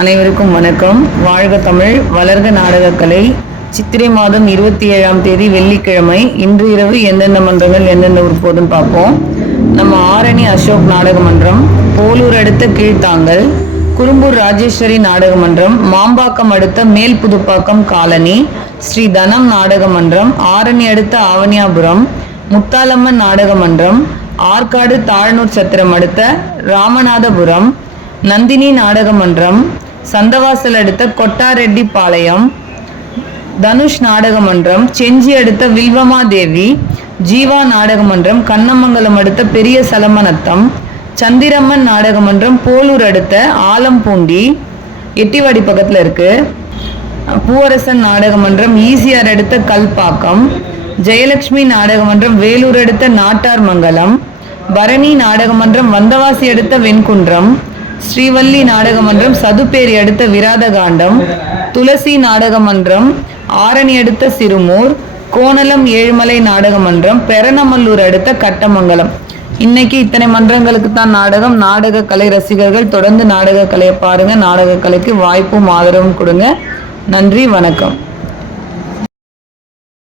அனைவருக்கும் வணக்கம். வாழ்க தமிழ் வளர்க நாடகக்கலை. சித்திரை மாதம் இருபத்தி ஏழாம் தேதி வெள்ளிக்கிழமை. இன்று இரவு எந்தெந்த மன்றங்கள் எந்தெந்த உருப்போதுன்னு பார்ப்போம். நம்ம ஆரணி அசோக் நாடக மன்றம் போலூர் அடுத்த கீழ்த்தாங்கல் குறும்பூர் ராஜேஸ்வரி நாடக மன்றம் மாம்பாக்கம் அடுத்த மேல் புதுப்பாக்கம் காலனி ஸ்ரீ தனம் நாடக மன்றம் ஆரணி அடுத்த ஆவணியாபுரம் முத்தாலம்மன் நாடக மன்றம் ஆற்காடு தாழ்நூர் சத்திரம் அடுத்த ராமநாதபுரம் நந்தினி நாடக மன்றம் சந்தவாசல் அடுத்த கொட்டாரெட்டி பாளையம் தனுஷ் நாடக மன்றம் செஞ்சி அடுத்த வில்வமாதேவி ஜீவா நாடக மன்றம் கண்ணமங்கலம் அடுத்த பெரிய சலமநத்தம் சந்திரம்மன் நாடக மன்றம் போலூர் அடுத்த ஆலம்பூண்டி எட்டிவாடி பக்கத்தில் இருக்கு. பூவரசன் நாடக மன்றம் ஈசிஆர் அடுத்த கல்பாக்கம் ஜெயலட்சுமி நாடக மன்றம் வேலூர் அடுத்த நாட்டார்மங்கலம் பரணி நாடக மன்றம் வந்தவாசி அடுத்த வெண்குன்றம் ஸ்ரீவல்லி நாடகமன்றம் சதுப்பேரி அடுத்த விராதகாண்டம் துளசி நாடகமன்றம் ஆரணி அடுத்த சிறுமூர் கோணலம் ஏழுமலை நாடக மன்றம் பெரணமல்லூர் அடுத்த கட்டமங்கலம். இன்னைக்கு இத்தனை மன்றங்களுக்கு தான் நாடகம். நாடக கலை ரசிகர்கள் தொடர்ந்து நாடக கலையை பாருங்க. நாடக கலைக்கு வாய்ப்பும் ஆதரவும் கொடுங்க. நன்றி வணக்கம்.